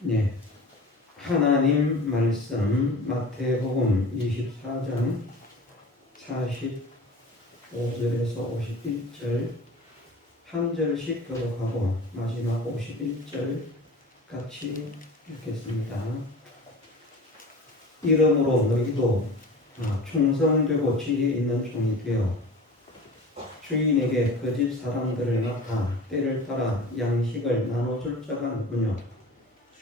네, 하나님 말씀 마태복음 24장 45절에서 51절 한 절씩 교독하고 마지막 51절 같이 읽겠습니다. 이러므로 너희도 충성되고 지혜 있는 종이 되어 주인에게 그 집 사람들을 맡아 때를 따라 양식을 나눠줄 자가 누구냐.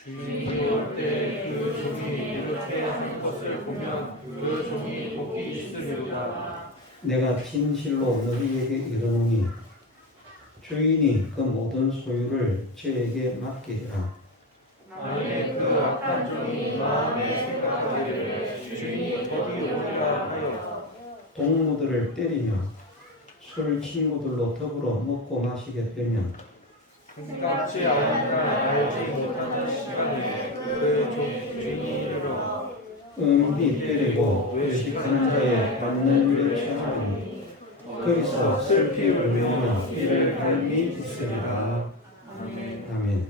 주인이 올 때 그 종이 이렇게 하는 것을 보면 그 종이 복이 있으리라. 내가 진실로 너희에게 이르노니 주인이 그 모든 소유를 저에게 맡기리라. 만일 그 악한 종이 마음에 생각하기를 주인이 거기 오리라 하여 동무들을 때리며 술 친구들로 더불어 먹고 마시게 되면 생각지 않으나 알지 못하는 시간에 그 주인이 이르러 은비 때리고 외식하는 자의 받는 일을 찾아오니 거기서 슬피 울며 이를 갈미 있으리라. 아멘.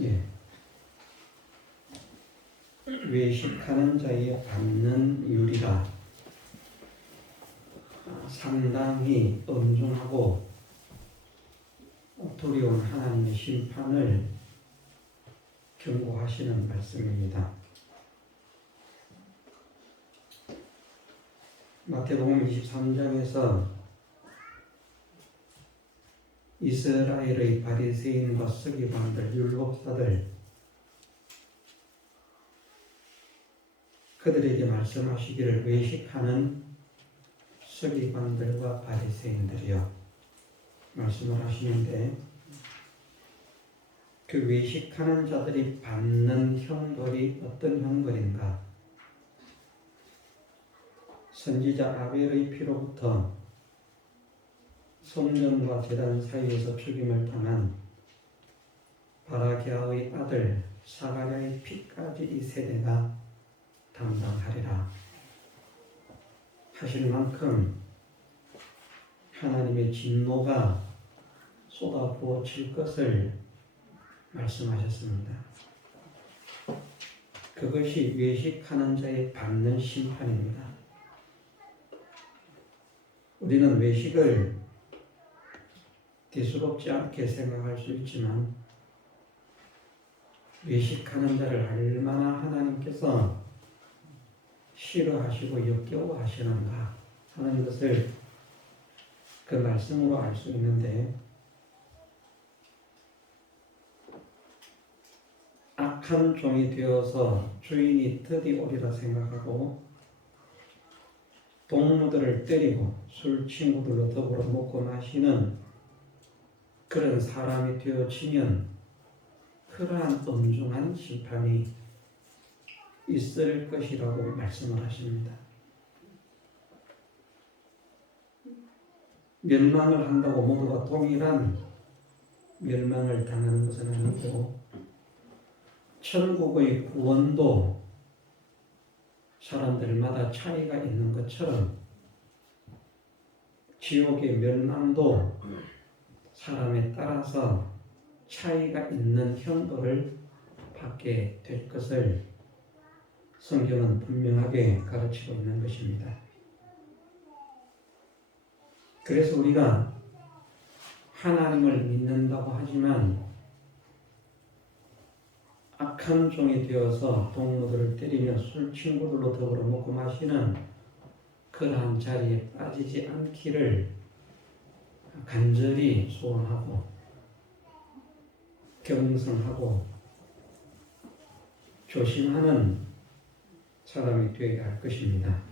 예. 외식하는 자의 받는 율이라. 상당히 엄중하고 두려운 하나님의 심판을 경고하시는 말씀입니다. 마태복음 23장에서 이스라엘의 바리새인과 서기관들, 율법사들 그들에게 말씀하시기를 외식하는 서기관들과 바리새인들이여 말씀을 하시는데 그 외식하는 자들이 받는 형벌이 어떤 형벌인가? 선지자 아벨의 피로부터 성전과 제단 사이에서 죽임을 당한 바라기아의 아들 사가랴의 피까지 이 세대가 담당하리라 하실 만큼 하나님의 진노가 쏟아부어질 것을 말씀하셨습니다. 그것이 외식하는 자의 받는 심판입니다. 우리는 외식을 대수롭지 않게 생각할 수 있지만 외식하는 자를 얼마나 하나님께서 싫어하시고 역겨워하시는가 하는 것을 그 말씀으로 알 수 있는데 악한 종이 되어서 주인이 드디 오리라 생각하고 동무들을 때리고 술 친구들로 더불어 먹고 마시는 그런 사람이 되어지면 그러한 엄중한 심판이 있을 것이라고 말씀을 하십니다. 멸망을 한다고 모두가 동일한 멸망을 당하는 것은 아니고 천국의 구원도 사람들마다 차이가 있는 것처럼 지옥의 멸망도 사람에 따라서 차이가 있는 형벌을 받게 될 것을 성경은 분명하게 가르치고 있는 것입니다. 그래서 우리가 하나님을 믿는다고 하지만 악한 종이 되어서 동무들을 때리며 술 친구들로 더불어 먹고 마시는 그러한 자리에 빠지지 않기를 간절히 소원하고 경성하고 조심하는 사람이 되어야 할 것입니다.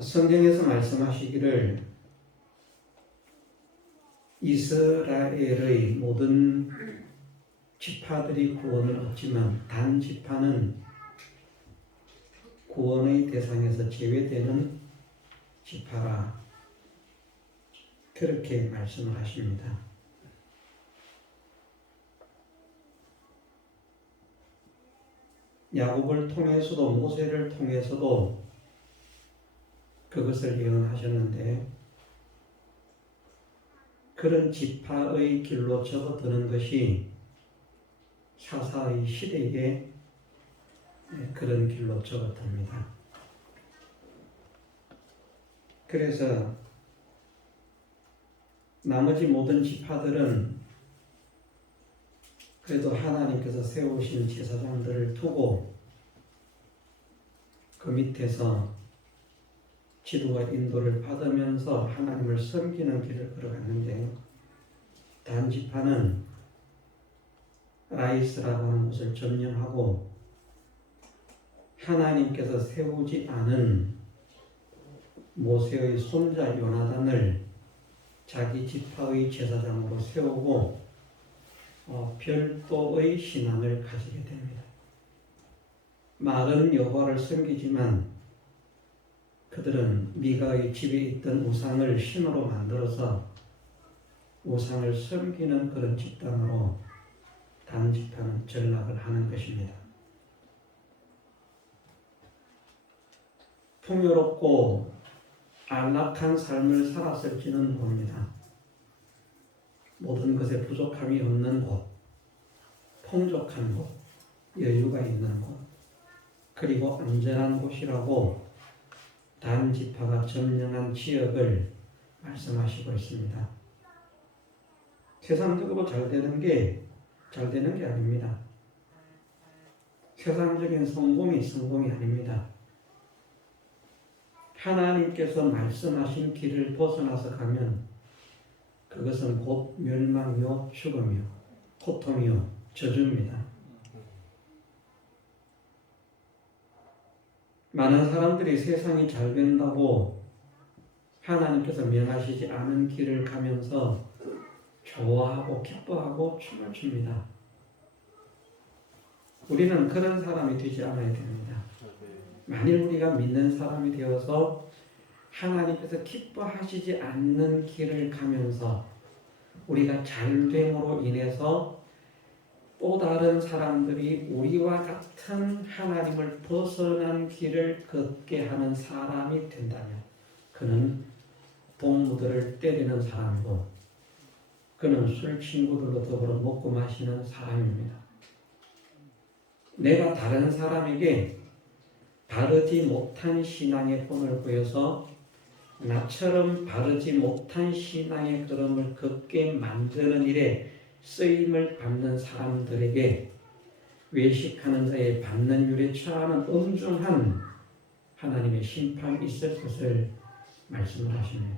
성경에서 말씀하시기를 이스라엘의 모든 지파들이 구원을 얻지만 단 지파는 구원의 대상에서 제외되는 지파라 그렇게 말씀을 하십니다. 야곱을 통해서도 모세를 통해서도 그것을 예언하셨는데 그런 지파의 길로 접어드는 것이 사사의 시대에 그런 길로 접어듭니다. 그래서 나머지 모든 지파들은 그래도 하나님께서 세우신 제사장들을 두고 그 밑에서 지도와 인도를 받으면서 하나님을 섬기는 길을 걸어갔는데 단 지파는 라이스라고 하는 곳을 점령하고 하나님께서 세우지 않은 모세의 손자 요나단을 자기 지파의 제사장으로 세우고 별도의 신앙을 가지게 됩니다. 말은 여호와를 섬기지만 그들은 미가의 집에 있던 우상을 신으로 만들어서 우상을 섬기는 그런 집단으로 단 지파는 전락을 하는 것입니다. 풍요롭고 안락한 삶을 살았을지는 모릅니다. 모든 것에 부족함이 없는 곳, 풍족한 곳, 여유가 있는 곳, 그리고 안전한 곳이라고 단 지파가 점령한 지역을 말씀하시고 있습니다. 세상적으로 잘 되는 게 아닙니다. 세상적인 성공이 아닙니다. 하나님께서 말씀하신 길을 벗어나서 가면 그것은 곧 멸망이요 죽음이요 고통이요 저주입니다. 많은 사람들이 세상이 잘 된다고 하나님께서 명하시지 않은 길을 가면서 좋아하고 기뻐하고 춤을 춥니다. 우리는 그런 사람이 되지 않아야 됩니다. 만일 우리가 믿는 사람이 되어서 하나님께서 기뻐하시지 않는 길을 가면서 우리가 잘됨으로 인해서 또 다른 사람들이 우리와 같은 하나님을 벗어난 길을 걷게 하는 사람이 된다면 그는 동무들을 때리는 사람이고 그는 술 친구들로 더불어 먹고 마시는 사람입니다. 내가 다른 사람에게 바르지 못한 신앙의 본을 보여서 나처럼 바르지 못한 신앙의 걸음을 걷게 만드는 일에 쓰임을 받는 사람들에게 외식하는 자의 받는 율에 처하는 엄중한 하나님의 심판이 있을 것을 말씀을 하십니다.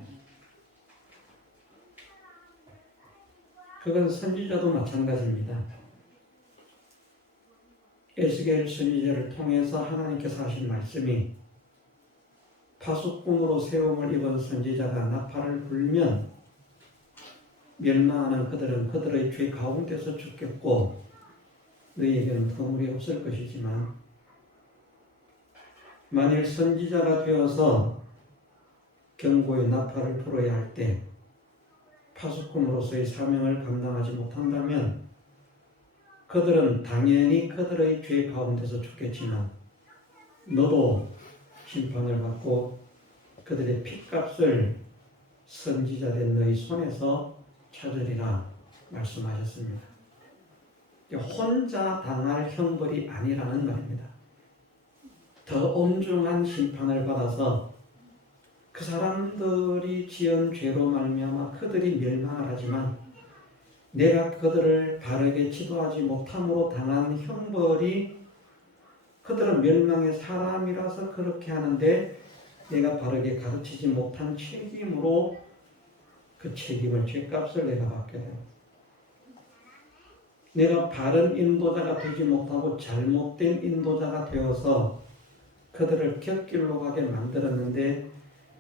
그건 선지자도 마찬가지입니다. 에스겔 선지자를 통해서 하나님께서 하신 말씀이 파수꾼으로 세움을 입은 선지자가 나팔을 불면 멸망하는 그들은 그들의 죄 가운데서 죽겠고 너희에게는 허물이 없을 것이지만 만일 선지자가 되어서 경고의 나팔을 불어야 할 때 파수꾼으로서의 사명을 감당하지 못한다면 그들은 당연히 그들의 죄 가운데서 죽겠지만 너도 심판을 받고 그들의 핏값을 선지자된 너희 손에서 찾으리라 말씀하셨습니다. 혼자 당할 형벌이 아니라는 말입니다. 더 엄중한 심판을 받아서 그 사람들이 지은 죄로 말미암아 그들이 멸망을 하지만 내가 그들을 바르게 지도하지 못함으로 당한 형벌이 그들은 멸망의 사람이라서 그렇게 하는데 내가 바르게 가르치지 못한 책임으로 그 책임을 죄값을 내가 받게 됩니다. 내가 바른 인도자가 되지 못하고 잘못된 인도자가 되어서 그들을 곁길로 가게 만들었는데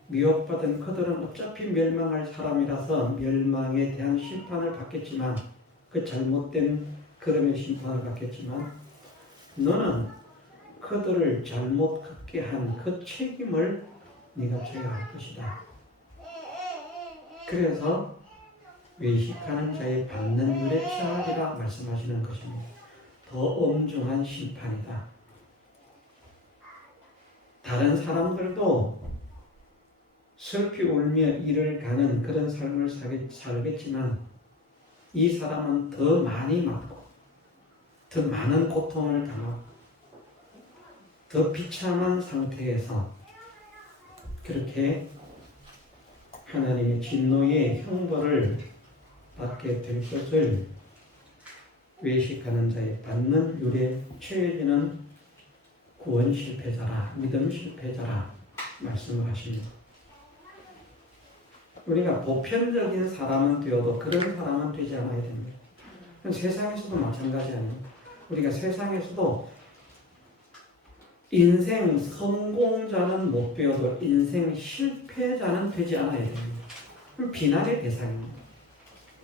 미혹받은 그들은 어차피 멸망할 사람이라서 멸망에 대한 심판을 받겠지만 그 잘못된 걸음의 심판을 받겠지만 너는 그들을 잘못 걷게 한 그 책임을 네가 져야 할 것이다. 그래서 외식하는 자의 받는 율에 처하리라 말씀하시는 것입니다. 더 엄중한 심판이다. 다른 사람들도 슬피 울며 일을 가는 그런 삶을 살겠지만 이 사람은 더 많이 맞고 더 많은 고통을 당하고 더 비참한 상태에서 그렇게 하나님의 진노의 형벌을 받게 될 것을 외식하는 자의 받는 율에 처해지는 구원 실패자라, 믿음 실패자라 말씀을 하십니다. 우리가 보편적인 사람은 되어도 그런 사람은 되지 않아야 됩니다. 세상에서도 마찬가지 아닙니까? 우리가 세상에서도 인생 성공자는 못 되어도 인생 실패자는 되지 않아야 됩니다. 비난의 대상입니다.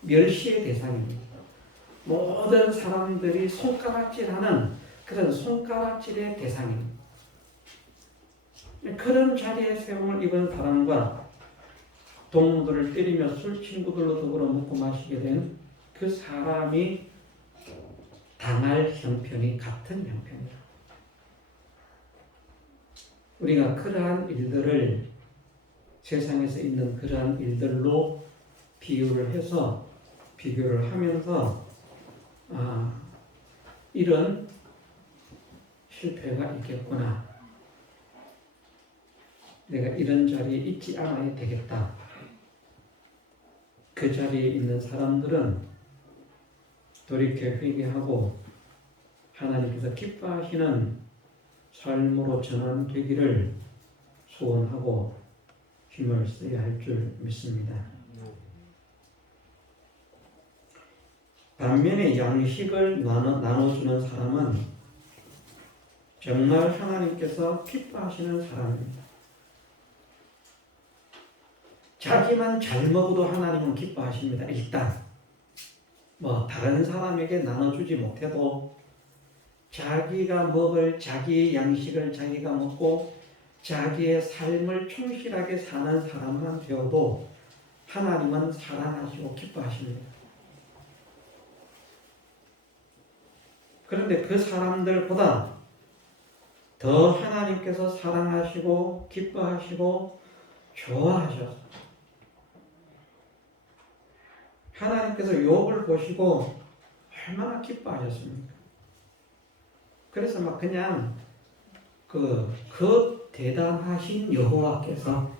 멸시의 대상입니다. 모든 사람들이 손가락질하는 그런 손가락질의 대상입니다. 그런 자리에 세움을 입은 사람과 동무들을 때리며 술 친구들로 더불어 먹고 마시게 된 그 사람이 당할 형편이 같은 형편이다. 우리가 그러한 일들을 세상에서 있는 그러한 일들로 비교를 하면서 이런 실패가 있겠구나. 내가 이런 자리에 있지 않아야 되겠다. 그 자리에 있는 사람들은 돌이켜 회개하고 하나님께서 기뻐하시는 삶으로 전환되기를 소원하고 힘을 써야 할 줄 믿습니다. 반면에 양식을 나눠주는 사람은 정말 하나님께서 기뻐하시는 사람입니다. 자기만 잘 먹어도 하나님은 기뻐하십니다. 일단 다른 사람에게 나눠주지 못해도 자기가 먹을 자기의 양식을 자기가 먹고 자기의 삶을 충실하게 사는 사람만 되어도 하나님은 사랑하시고 기뻐하십니다. 그런데 그 사람들보다 더 하나님께서 사랑하시고 기뻐하시고 좋아하셔서 하나님께서 욥을 보시고 얼마나 기뻐하셨습니까? 그래서 막 그냥 그 대단하신 여호와께서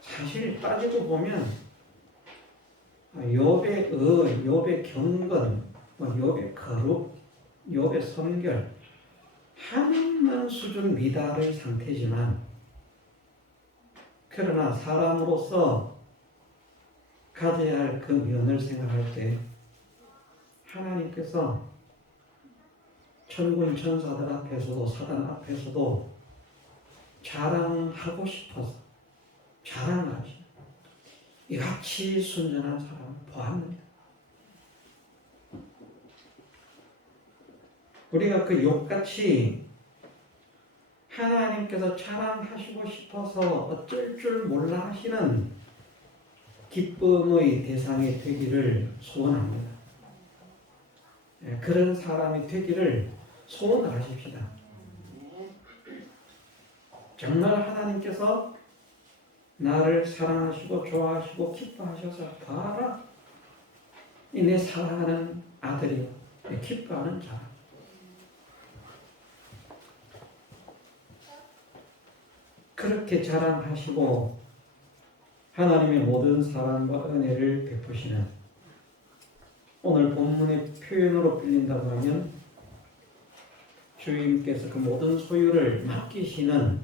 사실 따지고 보면 욥의 욥의 경건, 욥의 거룩, 욥의 성결 하나님만 수준 미달의 상태지만 그러나 사람으로서 가져야 할 그 면을 생각할 때 하나님께서 천군 천사들 앞에서도 사단 앞에서도 자랑하고 싶어서 자랑하시. 이같이 순전한 사람 보았느냐. 우리가 그 욥같이 하나님께서 자랑하시고 싶어서 어쩔 줄 몰라 하시는 기쁨의 대상이 되기를 소원합니다. 그런 사람이 되기를 소원을 하십시다. 정말 하나님께서 나를 사랑하시고 좋아하시고 기뻐하셔서 봐라. 내 사랑하는 아들이요. 내 기뻐하는 자. 그렇게 자랑하시고 하나님의 모든 사랑과 은혜를 베푸시는 오늘 본문의 표현으로 빌린다고 하면 주님께서 그 모든 소유를 맡기시는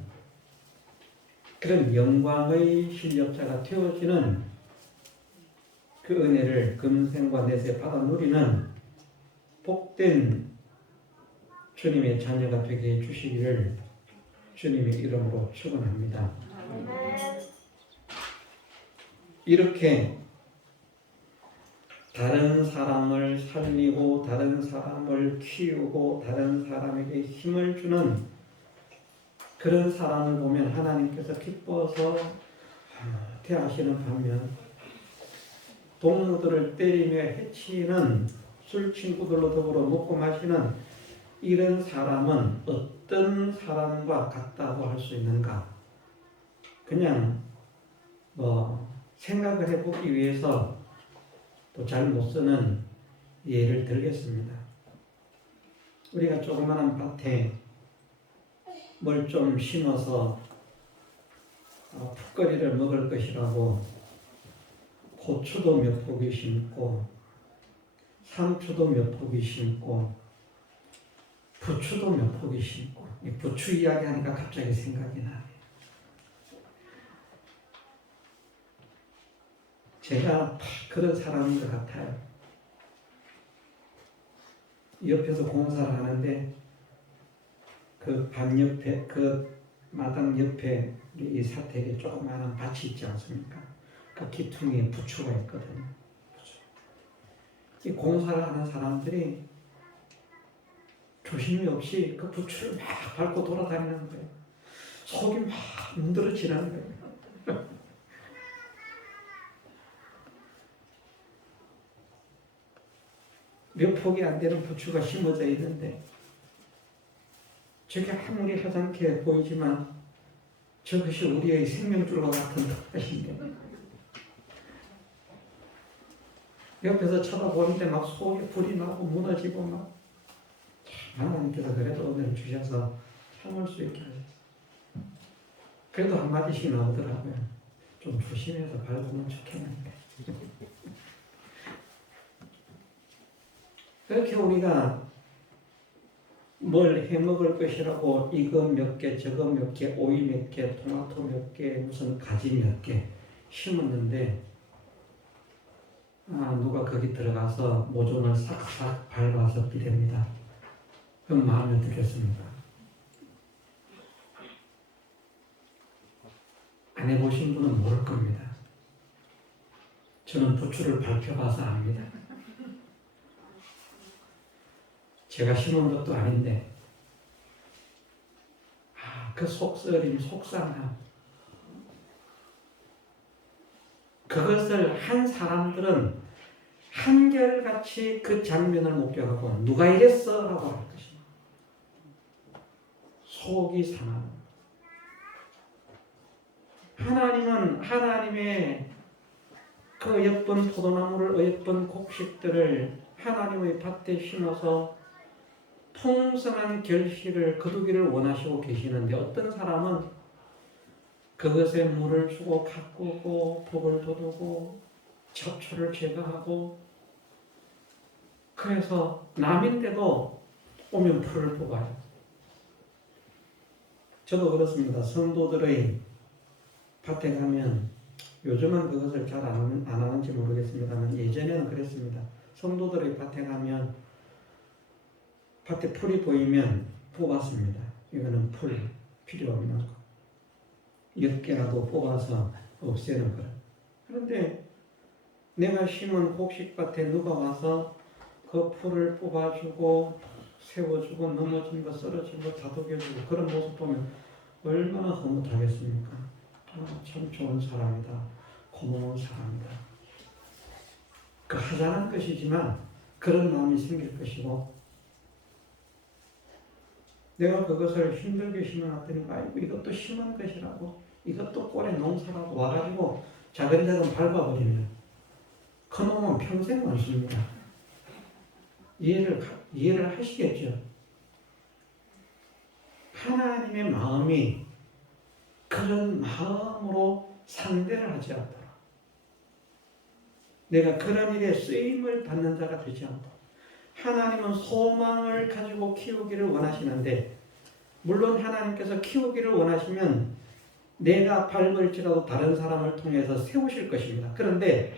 그런 영광의 실력자가 되어지는 그 은혜를 금생과 내세 받아 누리는 복된 주님의 자녀가 되게 해주시기를 주님의 이름으로 축원합니다. 이렇게 다른 사람을 살리고 다른 사람을 키우고 다른 사람에게 힘을 주는 그런 사람을 보면 하나님께서 기뻐서 대하시는 반면 동무들을 때리며 해치는 술 친구들로 더불어 먹고 마시는 이런 사람은 어떤 어떤 사람과 같다고 할 수 있는가? 그냥 생각을 해보기 위해서 또 잘 못 쓰는 예를 들겠습니다. 우리가 조그마한 밭에 뭘 좀 심어서 풋거리를 먹을 것이라고 고추도 몇 포기 심고 상추도 몇 포기 심고 부추도 몇 포기 심고, 이 부추 이야기하니까 갑자기 생각이 나네. 제가 그런 사람인 것 같아요. 옆에서 공사를 하는데 그 반 옆에, 그 마당 옆에 이 사택에 조그마한 밭이 있지 않습니까? 그 기퉁에 부추가 있거든요. 부추. 이 공사를 하는 사람들이 조심이 없이 그 부추를 막 밟고 돌아다니는 거예요. 속이 막 문드러지는 거예요. 몇 폭이 안 되는 부추가 심어져 있는데 저게 아무리 하찮게 보이지만 저것이 우리의 생명줄과 같은 것인데 옆에서 쳐다보는데 막 속에 불이 나고 무너지고 막 하나님께서 그래도 오늘 주셔서 참을 수 있게 하셨어요. 그래도 한마디씩 나오더라고요. 좀 조심해서 밟으면 좋겠는데. 그렇게 우리가 뭘 해먹을 것이라고 이거 몇 개, 저거 몇 개, 오이 몇 개, 토마토 몇 개, 무슨 가지 몇 개 심었는데 누가 거기 들어가서 모종을 싹싹 밟아서 비댑니다. 그럼 마음에 들겠습니까? 안 해보신 분은 모를 겁니다. 저는 부추를 밟혀봐서 압니다. 제가 심은 것도 아닌데 그 속쓰림, 속상함 그것을 한 사람들은 한결같이 그 장면을 목격하고 누가 이랬어? 라고 할 것입니다. 속이 상하는 하나님은 하나님의 그 예쁜 포도나무를 예쁜 곡식들을 하나님의 밭에 심어서 풍성한 결실을 거두기를 원하시고 계시는데 어떤 사람은 그것에 물을 주고 가꾸고 복을 돋우고 잡초를 제거하고 그래서 남인데도 오면 풀을 뽑아요. 저도 그렇습니다. 성도들의 밭에 가면 요즘은 그것을 잘 안 하는지 모르겠습니다만 예전에는 그랬습니다. 성도들의 밭에 가면 밭에 풀이 보이면 뽑았습니다. 이거는 풀 필요 없는 거. 몇 개라도 뽑아서 없애는 거예요. 그런데 내가 심은 곡식밭에 누가 와서 그 풀을 뽑아주고 세워주고 넘어진 거 썰어진 거 다독여주고 그런 모습 보면 얼마나 흐뭇하겠습니까? 참 좋은 사람이다. 고마운 사람이다. 그 하찮은 것이지만 그런 마음이 생길 것이고 내가 그것을 힘들게 심어놨더니 아이고 이것도 심은 것이라고 이것도 꼴에 농사라고 와가지고 자근자근 밟아버리면 그놈은 평생 못 씁니다. 이해를 하시겠죠? 하나님의 마음이 그런 마음으로 상대를 하지 않도록 내가 그런 일에 쓰임을 받는 자가 되지 않도록 하나님은 소망을 가지고 키우기를 원하시는데 물론 하나님께서 키우기를 원하시면 내가 밟을지라도 다른 사람을 통해서 세우실 것입니다. 그런데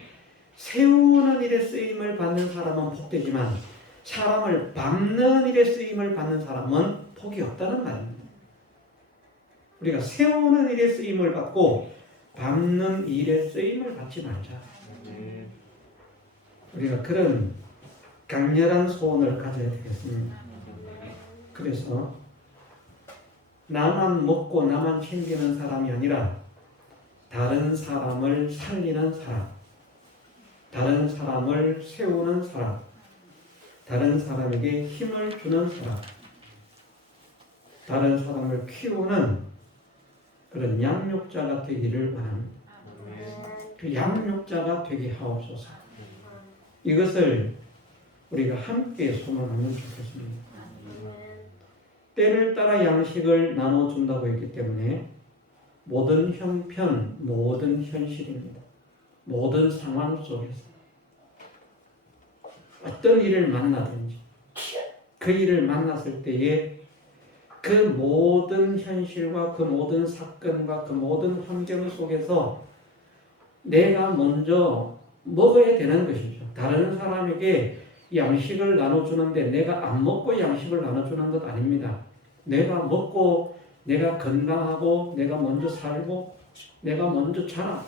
세우는 일에 쓰임을 받는 사람은 복되지만 사람을 밟는 일에 쓰임을 받는 사람은 복이 없다는 말입니다. 우리가 세우는 일에 쓰임을 받고 밟는 일에 쓰임을 받지 말자. 우리가 그런 강렬한 소원을 가져야 되겠습니다. 그래서 나만 먹고 나만 챙기는 사람이 아니라 다른 사람을 살리는 사람, 다른 사람을 세우는 사람, 다른 사람에게 힘을 주는 사람, 다른 사람을 키우는 그런 양육자가 되기를 원합니다. 그 양육자가 되게 하옵소서. 이것을 우리가 함께 소망하면 좋겠습니다. 때를 따라 양식을 나눠준다고 했기 때문에 모든 형편, 모든 현실입니다. 모든 상황 속에서 어떤 일을 만나든지 그 일을 만났을 때에 그 모든 현실과 그 모든 사건과 그 모든 환경 속에서 내가 먼저 먹어야 되는 것이죠. 다른 사람에게 양식을 나눠주는데 내가 안 먹고 양식을 나눠주는 것 아닙니다. 내가 먹고 내가 건강하고 내가 먼저 살고 내가 먼저 자라.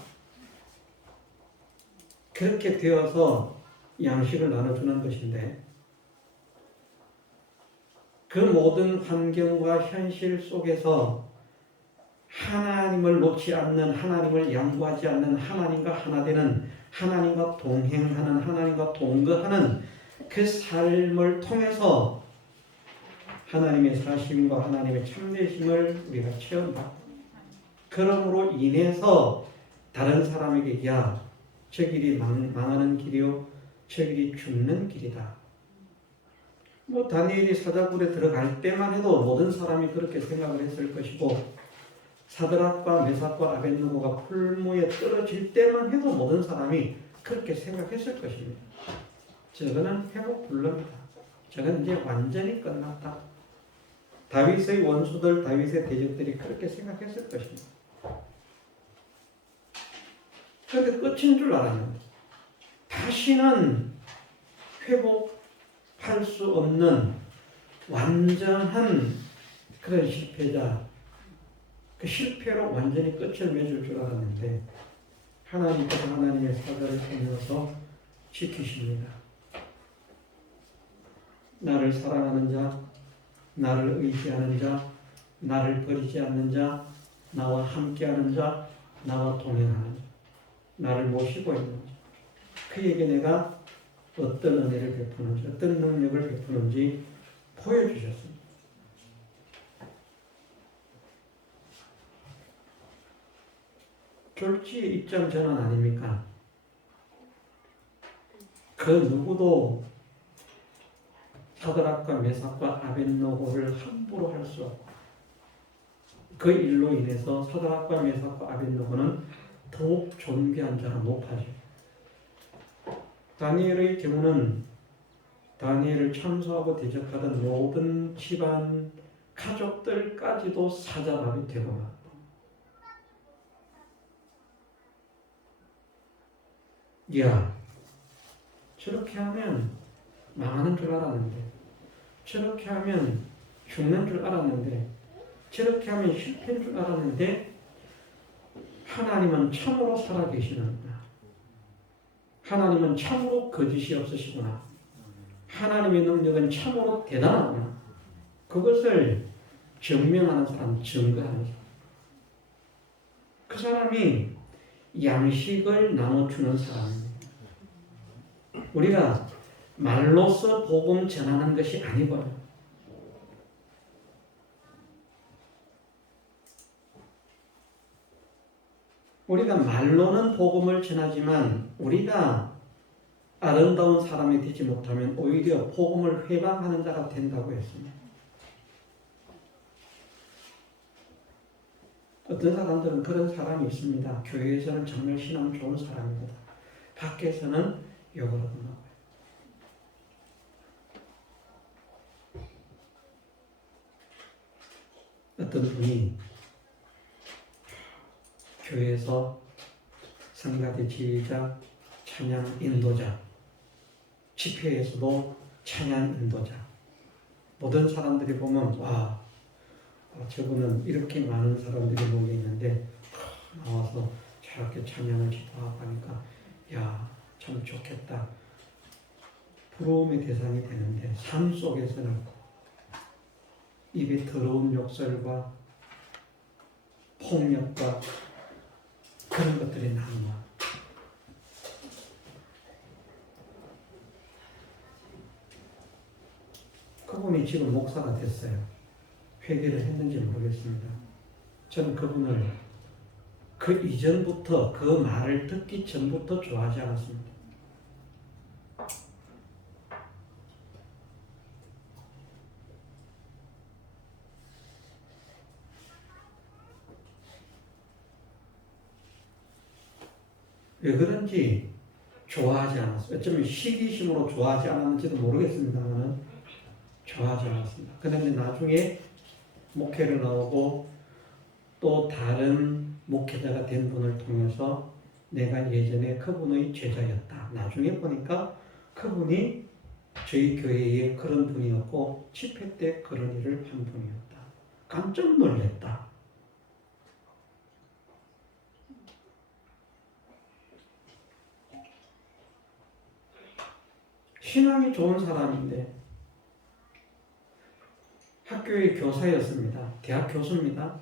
그렇게 되어서 양식을 나눠주는 것인데 그 모든 환경과 현실 속에서 하나님을 놓지 않는, 하나님을 양보하지 않는, 하나님과 하나 되는, 하나님과 동행하는, 하나님과 동거하는 그 삶을 통해서 하나님의 사심과 하나님의 참되심을 우리가 체험받고 그러므로 인해서 다른 사람에게 야, 저 길이 망하는 길이요, 저 길이 죽는 길이다. 뭐 다니엘이 사자굴에 들어갈 때만 해도 모든 사람이 그렇게 생각을 했을 것이고 사드락과 메삭과 아벳느고가 풀무에 떨어질 때만 해도 모든 사람이 그렇게 생각했을 것입니다. 저거는 회복 불능이다. 저건 이제 완전히 끝났다. 다윗의 원수들, 다윗의 대적들이 그렇게 생각했을 것입니다. 그런데 끝인 줄 알았는데 다시는 회복할 수 없는 완전한 그런 실패자, 그 실패로 완전히 끝을 맺을 줄 알았는데 하나님께서 하나님의 사자를 통해서 지키십니다. 나를 사랑하는 자, 나를 의지하는 자, 나를 버리지 않는 자, 나와 함께하는 자, 나와 동행하는 자, 나를 모시고 있는 자, 그에게 내가 어떤 은혜를 베푸는지, 어떤 능력을 베푸는지 보여주셨습니다. 졸지의 입장 전환 아닙니까? 그 누구도 사드락과 메삭과 아벳느고를 함부로 할 수 없고 그 일로 인해서 사드락과 메삭과 아벳느고는 더욱 존귀한 자로 높아지고 다니엘의 경우는 다니엘을 참소하고 대적하던 모든 집안 가족들까지도 사자밥이 되고 막 야, 저렇게 하면 망하는 줄 알았는데, 저렇게 하면 죽는 줄 알았는데, 저렇게 하면 실패인 줄 알았는데, 하나님은 참으로 살아계시는구나. 하나님은 참으로 거짓이 없으시구나. 하나님의 능력은 참으로 대단하구나. 그것을 증명하는 사람, 증거하는 사람. 그 사람이 양식을 나눠주는 사람입니다. 우리가 말로써 복음 전하는 것이 아니고요. 우리가 말로는 복음을 전하지만 우리가 아름다운 사람이 되지 못하면 오히려 복음을 회방하는 자가 된다고 했습니다. 어떤 사람들은 그런 사람이 있습니다. 교회에서는 정말 신앙 좋은 사람입니다. 밖에서는 욕을 하고 나와요. 어떤 분이 교회에서 성가대 지휘자, 찬양 인도자, 집회에서도 찬양 인도자, 모든 사람들이 보면 와, 저분은 이렇게 많은 사람들이 모여 있는데 나와서 저렇게 찬양을 집하고 하니까 야, 참 좋겠다. 부러움의 대상이 되는데 삶 속에서는 입에 더러운 욕설과 폭력과 그런 것들이 나오나. 그분이 지금 목사가 됐어요. 회개를 했는지 모르겠습니다. 저는 그분을 그 이전부터 그 말을 듣기 전부터 좋아하지 않았습니다. 왜 그런지 좋아하지 않았어요. 어쩌면 시기심으로 좋아하지 않았는지도 모르겠습니다만 좋아하지 않았습니다. 그런데 나중에 목회를 나오고 또 다른 목회자가 된 분을 통해서 내가 예전에 그분의 제자였다. 나중에 보니까 그분이 저희 교회에 그런 분이었고 집회 때 그런 일을 한 분이었다. 깜짝 놀랐다. 신앙이 좋은 사람인데 학교의 교사였습니다. 대학 교수입니다.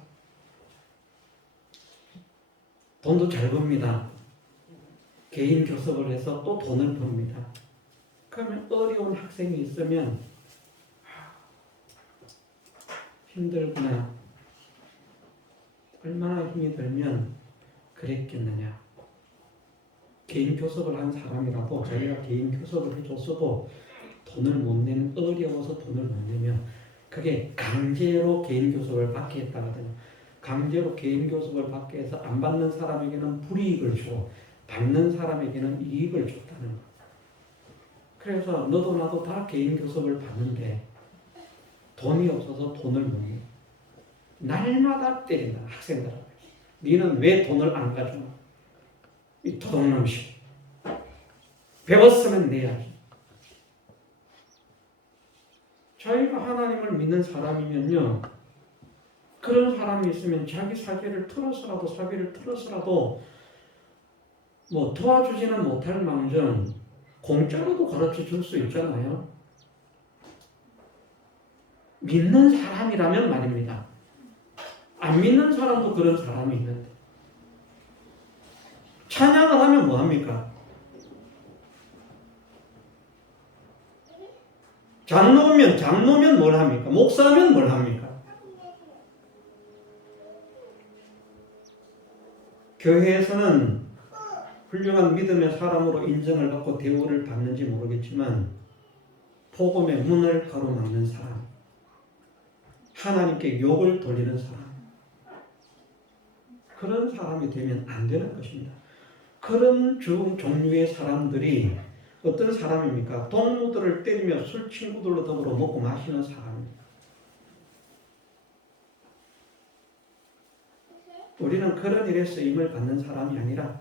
돈도 잘 법니다. 개인 교섭을 해서 또 돈을 법니다. 그러면 어려운 학생이 있으면 힘들구나. 얼마나 힘이 들면 그랬겠느냐. 개인 교섭을 한 사람이라도 자기가 개인 교섭을 해줬어도 돈을 못 내는, 어려워서 돈을 못 내면 그게 강제로 개인 교섭을 받게 했다거든요. 강제로 개인 교섭을 받게 해서 안 받는 사람에게는 불이익을 주고 받는 사람에게는 이익을 줬다는 거. 그래서 너도 나도 다 개인 교섭을 받는데 돈이 없어서 돈을 못 내. 날마다 때린다, 학생들하고. 니는 왜 돈을 안 가져와? 이 도둑놈식. 배웠으면 내야지. 자기가 하나님을 믿는 사람이면요, 그런 사람이 있으면 자기 사비를 틀어서라도 뭐 도와주지는 못할 망정 공짜로도 가르쳐 줄 수 있잖아요. 믿는 사람이라면 말입니다. 안 믿는 사람도 그런 사람이 있는데 찬양을 하면 뭐합니까? 장로면 뭘 합니까? 목사면 뭘 합니까? 교회에서는 훌륭한 믿음의 사람으로 인정을 받고 대우를 받는지 모르겠지만 복음의 문을 가로막는 사람, 하나님께 욕을 돌리는 사람, 그런 사람이 되면 안 되는 것입니다. 그런 종류의 사람들이 어떤 사람입니까? 동무들을 때리며 술 친구들로 더불어 먹고 마시는 사람입니다. 우리는 그런 일에 쓰임을 받는 사람이 아니라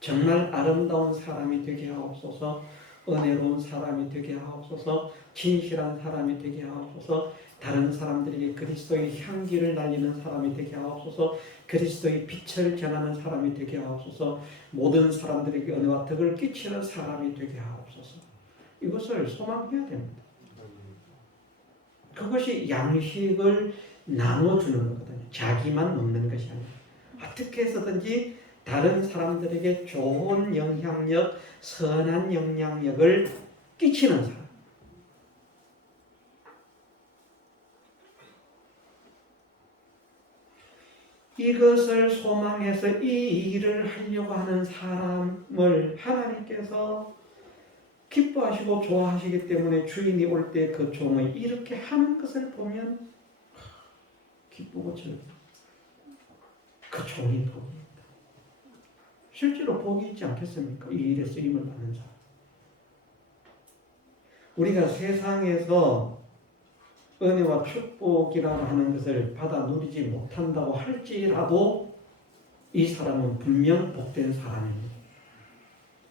정말 아름다운 사람이 되게 하옵소서, 은혜로운 사람이 되게 하옵소서, 진실한 사람이 되게 하옵소서, 다른 사람들에게 그리스도의 향기를 날리는 사람이 되게 하옵소서, 그리스도의 빛을 전하는 사람이 되게 하옵소서, 모든 사람들에게 은혜와 덕을 끼치는 사람이 되게 하옵소서. 이것을 소망해야 됩니다. 그것이 양식을 나눠주는 거거든요. 자기만 먹는 것이 아니라 어떻게 해서든지 다른 사람들에게 좋은 영향력, 선한 영향력을 끼치는 사람. 이것을 소망해서 이 일을 하려고 하는 사람을 하나님께서 기뻐하시고 좋아하시기 때문에 주인이 올 때 그 종을 이렇게 하는 것을 보면 기쁘고 즐겁다. 그 종이 복입니다. 실제로 복이 있지 않겠습니까? 이 일에 쓰임을 받는 사람. 우리가 세상에서 은혜와 축복이라고 하는 것을 받아 누리지 못한다고 할지라도 이 사람은 분명 복된 사람입니다.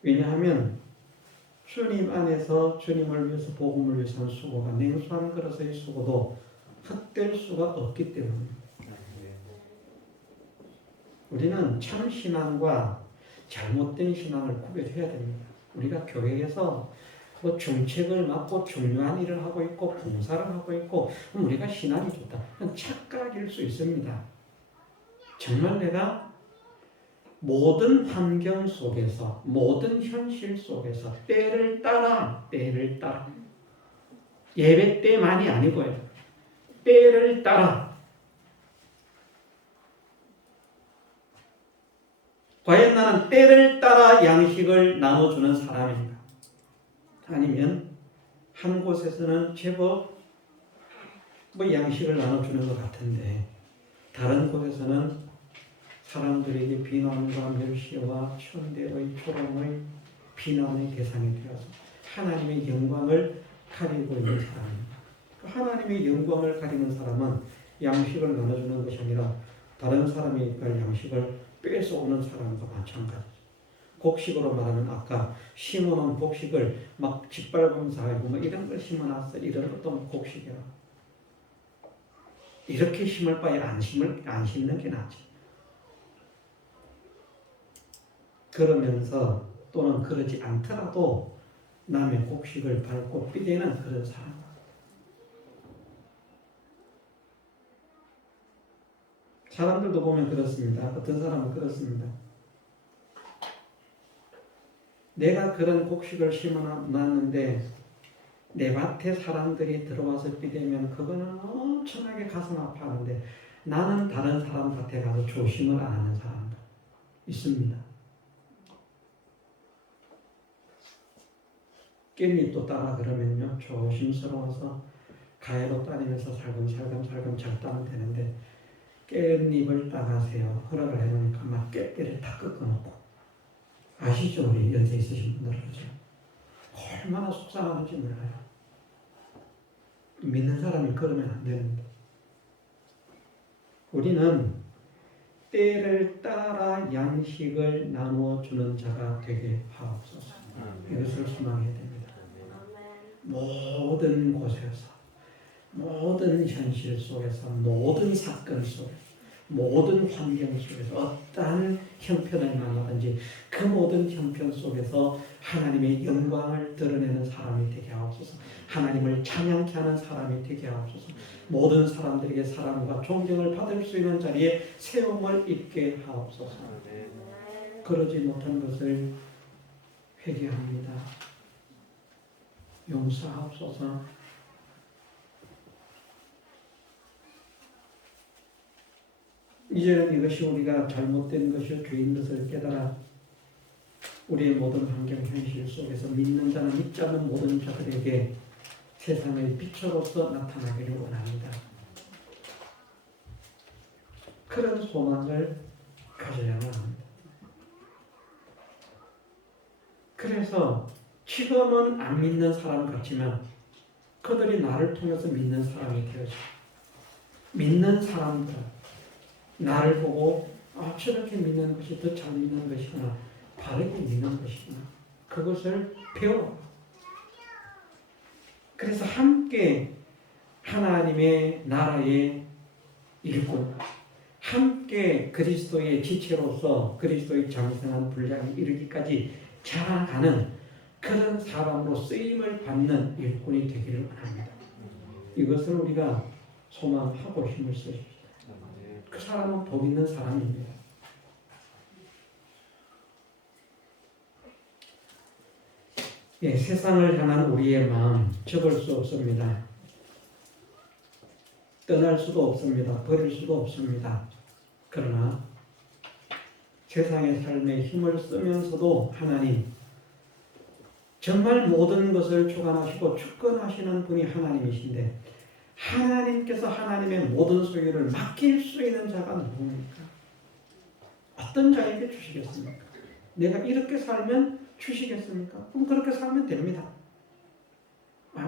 왜냐하면 주님 안에서 주님을 위해서 복음을 위해서 한 수고가 냉수한 그릇의 수고도 헛될 수가 없기 때문입니다. 우리는 참 신앙과 잘못된 신앙을 구별해야 됩니다. 우리가 교회에서 뭐 중책을 맡고 중요한 일을 하고 있고 봉사를 하고 있고 그럼 우리가 신앙이 좋다. 그건 착각일 수 있습니다. 정말 내가 모든 환경 속에서 모든 현실 속에서 때를 따라 예배 때만이 아니고요. 때를 따라. 과연 나는 때를 따라 양식을 나눠주는 사람인가? 아니면 한 곳에서는 제법 양식을 나눠주는 것 같은데 다른 곳에서는 사람들에게 비난과 멸시와 천대의 조롱의 비난의 대상이 되어서 하나님의 영광을 가리고 있는 사람입니다. 하나님의 영광을 가리는 사람은 양식을 나눠주는 것이 아니라 다른 사람이 그 양식을 뺏어오는 사람과 마찬가지죠. 곡식으로 말하면 아까 심어놓은 곡식을 막 짓밟으면서 하고 이런 걸 심어놨어. 이런 것도 곡식이야. 이렇게 심을 바에 안 심는 게 낫지. 그러면서 또는 그러지 않더라도 남의 곡식을 밟고 삐대는 그런 사람. 사람들도 보면 그렇습니다. 어떤 사람은 그렇습니다. 내가 그런 곡식을 심어놨는데 내 밭에 사람들이 들어와서 삐대면 그거는 엄청나게 가슴 아파하는데 나는 다른 사람 밭에 가서 조심을 안 하는 사람들 있습니다. 깻잎도 따라 그러면요 조심스러워서 가해로 따내면서 살금살금 잘 따면 되는데 깻잎을 따가세요. 허락을 해놓으니까 막 깻잎을 다 꺾어놓고 아시죠? 우리 연세 있으신 분들은 그죠? 얼마나 속상한지 몰라요. 믿는 사람이 그러면 안 되는데 우리는 때를 따라 양식을 나누어 주는 자가 되게 하옵소서. 이것을 소망해야 됩니다. 모든 곳에서 모든 현실 속에서 모든 사건 속에서 모든 환경 속에서 어떠한 형편을 만나든지 그 모든 형편 속에서 하나님의 영광을 드러내는 사람이 되게 하옵소서. 하나님을 찬양케 하는 사람이 되게 하옵소서. 모든 사람들에게 사랑과 존경을 받을 수 있는 자리에 세움을 입게 하옵소서. 그러지 못한 것을 회개합니다. 용서하옵소서. 이제는 이것이 우리가 잘못된 것이요 죄인 것을 깨달아 우리의 모든 환경 현실 속에서 믿는 자나 믿지 않는 모든 자들에게 세상의 빛으로서 나타나기를 원합니다. 그런 소망을 가져야만 합니다. 그래서 지금은 안 믿는 사람 같지만 그들이 나를 통해서 믿는 사람이 되어져. 믿는 사람들 나를 보고 저렇게 믿는 것이 더 잘 믿는 것이구나. 바르게 믿는 것이구나. 그것을 배워. 그래서 함께 하나님의 나라의 일꾼, 함께 그리스도의 지체로서 그리스도의 장성한 분량에 이르기까지 자라가는 그런 사람으로 쓰임을 받는 일꾼이 되기를 원합니다. 이것을 우리가 소망하고 힘을 쓰십시오. 그 사람은 복 있는 사람입니다. 예, 세상을 향한 우리의 마음 접을 수 없습니다. 떠날 수도 없습니다. 버릴 수도 없습니다. 그러나 세상의 삶에 힘을 쓰면서도 하나님 정말 모든 것을 주관하시고 주권하시는 분이 하나님이신데 하나님께서 하나님의 모든 소유를 맡길 수 있는 자가 누굽니까? 어떤 자에게 주시겠습니까? 내가 이렇게 살면 주시겠습니까? 그럼 그렇게 살면 됩니다.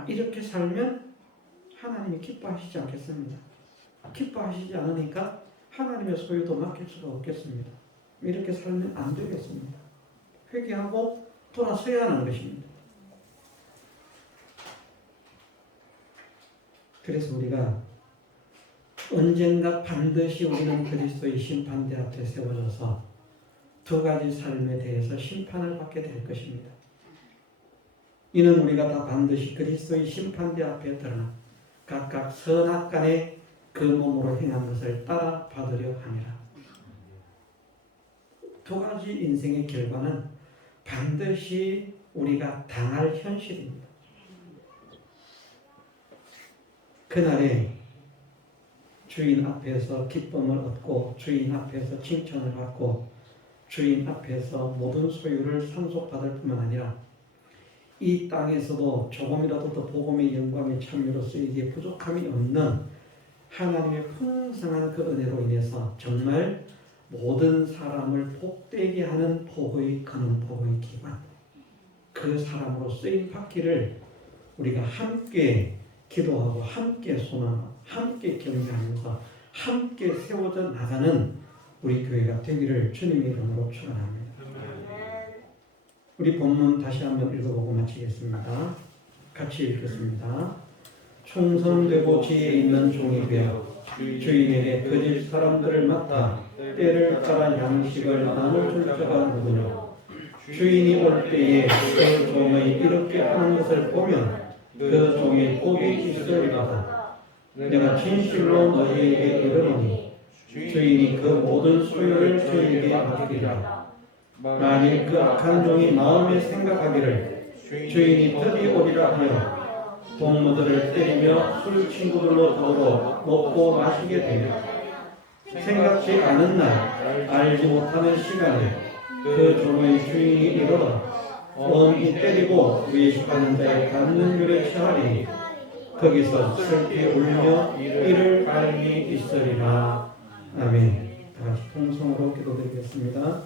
이렇게 살면 하나님이 기뻐하시지 않겠습니다. 기뻐하시지 않으니까 하나님의 소유도 맡길 수가 없겠습니다. 이렇게 살면 안 되겠습니다. 회개하고 돌아서야 하는 것입니다. 그래서 우리가 언젠가 반드시 우리는 그리스도의 심판대 앞에 세워져서 두 가지 삶에 대해서 심판을 받게 될 것입니다. 이는 우리가 다 반드시 그리스도의 심판대 앞에 드러나 각각 선악간에 그 몸으로 행한 것을 따라 받으려 함이라. 두 가지 인생의 결과는 반드시 우리가 당할 현실입니다. 그날에 주인 앞에서 기쁨을 얻고 주인 앞에서 칭찬을 받고 주인 앞에서 모든 소유를 상속받을 뿐만 아니라 이 땅에서도 조금이라도 더 복음의 영광의 참여로 쓰이기에 부족함이 없는 하나님의 풍성한 그 은혜로 인해서 정말 모든 사람을 복되게 하는 복의 근원 복의 기관 그 사람으로 쓰임 받기를 우리가 함께 기도하고 함께 소망하고 함께 경배하면서 함께 세워져 나가는 우리 교회가 되기를 주님의 이름으로 축원합니다. 우리 본문 다시 한번 읽어보고 마치겠습니다. 같이 읽겠습니다. 충성되고 지혜 있는 종이 되어 주인에게 그 집 사람들을 맡아 때를 따라 양식을 나눌 줄 자가 누구냐. 주인이 올 때에 그 종의 이렇게 하는 것을 보면 그 종의 복이 있으리로다. 내가 진실로 너희에게 이르노니 주인이 그 모든 소유를 저희에게 맡기리라. 만일 그 악한 종이 마음에 생각하기를 주인이 드디 오리라 하여 동무들을 때리며 술 친구들로 더불어 먹고 마시게 되면 생각지 않은 날 알지 못하는 시간에 그 종의 주인이 이르러 엄히 때리고 외식하는 자의 받는 율에 처하리니 거기서 슬피 울며 이를 갈미 있으리라. 아멘. 다같이 통성으로 기도드리겠습니다.